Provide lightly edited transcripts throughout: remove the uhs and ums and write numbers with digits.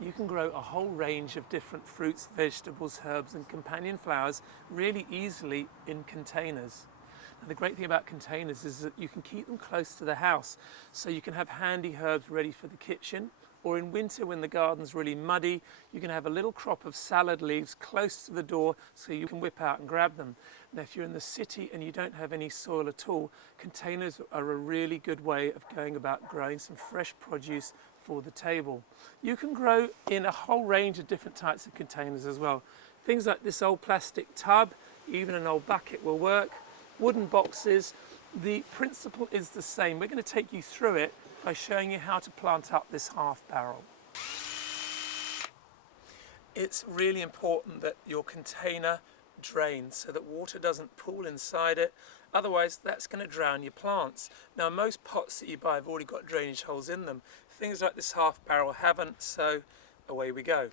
you can grow a whole range of different fruits, vegetables, herbs and companion flowers really easily in containers. And the great thing about containers is that you can keep them close to the house, so you can have handy herbs ready for the kitchen, or in winter when the garden's really muddy, you can have a little crop of salad leaves close to the door so you can whip out and grab them. Now if you're in the city and you don't have any soil at all, containers are a really good way of going about growing some fresh produce for the table. You can grow in a whole range of different types of containers as well. Things like this old plastic tub, even an old bucket will work. Wooden boxes, the principle is the same. We're going to take you through it by showing you how to plant up this half barrel. It's really important that your container drains so that water doesn't pool inside it, otherwise that's going to drown your plants. Now most pots that you buy have already got drainage holes in them. Things like this half barrel haven't, so away we go.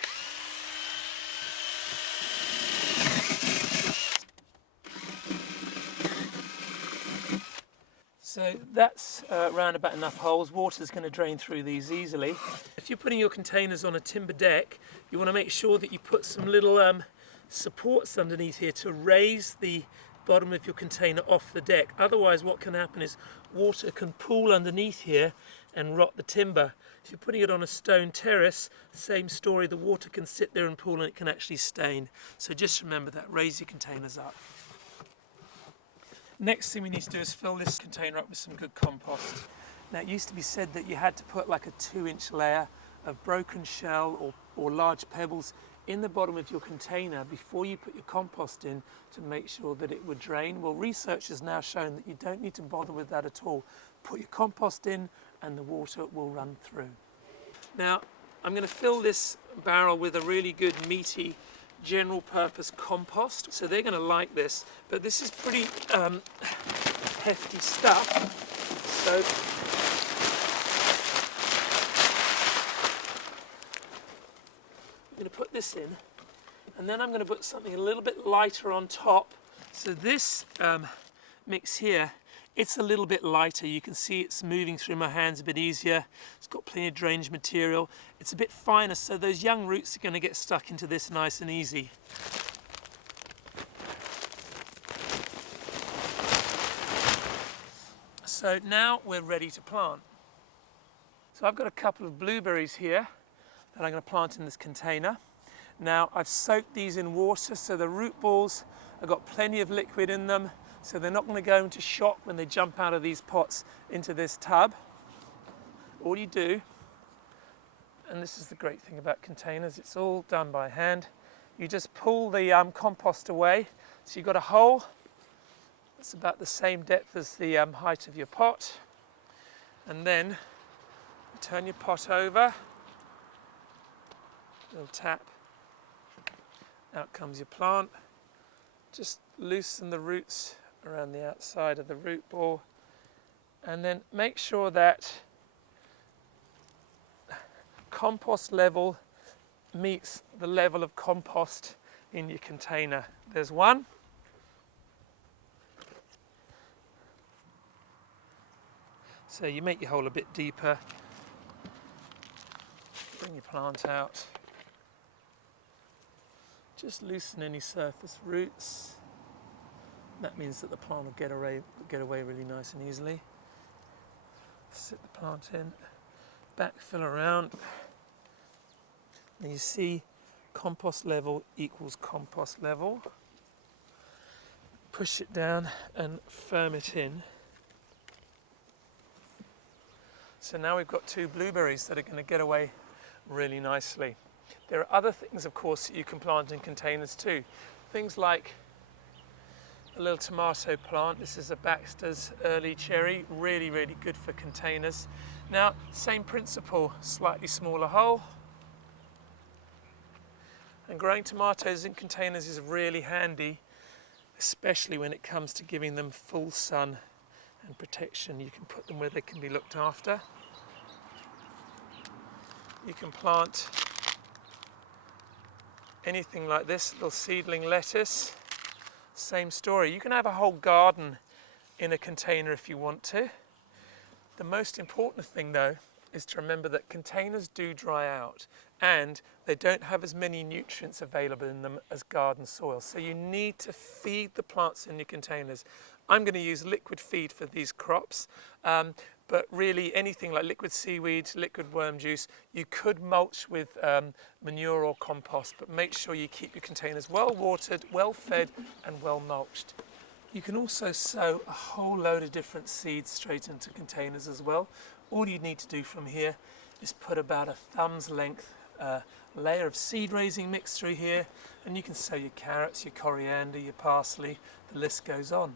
So that's around about enough holes. Water's going to drain through these easily. If you're putting your containers on a timber deck, you want to make sure that you put some little supports underneath here to raise the bottom of your container off the deck. Otherwise what can happen is water can pool underneath here and rot the timber. If you're putting it on a stone terrace, same story, the water can sit there and pool and it can actually stain. So just remember that, raise your containers up. Next thing we need to do is fill this container up with some good compost. Now it used to be said that you had to put like a 2-inch layer of broken shell or large pebbles in the bottom of your container before you put your compost in to make sure that it would drain. Well, research has now shown that you don't need to bother with that at all. Put your compost in and the water will run through. Now I'm going to fill this barrel with a really good meaty general purpose compost, so they're going to like this, but this is pretty hefty stuff, so I'm going to put this in and then I'm going to put something a little bit lighter on top. So this mix here, it's a little bit lighter. You can see it's moving through my hands a bit easier. It's got plenty of drainage material. It's a bit finer, so those young roots are going to get stuck into this nice and easy. So now we're ready to plant. So I've got a couple of blueberries here that I'm going to plant in this container. Now I've soaked these in water so the root balls have got plenty of liquid in them, so they're not going to go into shock when they jump out of these pots into this tub. All you do, and this is the great thing about containers, it's all done by hand. You just pull the compost away, so you've got a hole that's about the same depth as the height of your pot, and then you turn your pot over, little tap, out comes your plant. Just loosen the roots around the outside of the root ball and then make sure that compost level meets the level of compost in your container. There's one. So you make your hole a bit deeper, bring your plant out, just loosen any surface roots. That means that the plant will get away really nice and easily. Sit the plant in, backfill around. And you see compost level equals compost level. Push it down and firm it in. So now we've got 2 blueberries that are going to get away really nicely. There are other things, of course, that you can plant in containers too. Things like a little tomato plant. This is a Baxter's early cherry, really, really good for containers. Now, same principle, slightly smaller hole. And growing tomatoes in containers is really handy, especially when it comes to giving them full sun and protection. You can put them where they can be looked after. You can plant anything like this, little seedling lettuce. Same story. You can have a whole garden in a container if you want to. The most important thing though is to remember that containers do dry out and they don't have as many nutrients available in them as garden soil. So you need to feed the plants in your containers. I'm going to use liquid feed for these crops, but really anything like liquid seaweed, liquid worm juice, you could mulch with manure or compost, but make sure you keep your containers well watered, well fed and well mulched. You can also sow a whole load of different seeds straight into containers as well. All you need to do from here is put about a thumb's length layer of seed raising mix through here, and you can sow your carrots, your coriander, your parsley, the list goes on.